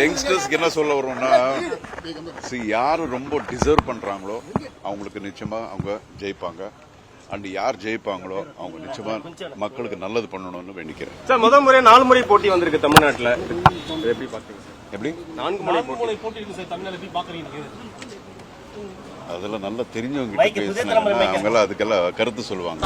யங்ஸ்டர்ஸ்க்கு என்ன சொல்ல வரும்னா, யாரு ரொம்ப டிசர்வ் பண்றாங்களோ அவங்களுக்கு நிச்சயமா அவங்க ஜெயிப்பாங்க. அண்ட் யார் ஜெயிப்பாங்களோ அவங்க நிச்சயமா மக்களுக்கு நல்லது பண்ணணும்னு வேண்டிக்கிறேன். சார், முதல் முறை 4 முறை போட்டி வந்திருக்கு தமிழ்நாட்டில், எப்படி பாத்தீங்க? எப்படி 4 முறை போட்டி இருக்கு சார் தமிழ்நாடு, எப்படி பாக்குறீங்க? அதெல்லாம் நல்லா தெரிஞ்சவங்க கிட்ட பேசினா அவங்க எல்லாம் அதுக்கெல்லாம் கருத்து சொல்லுவாங்க.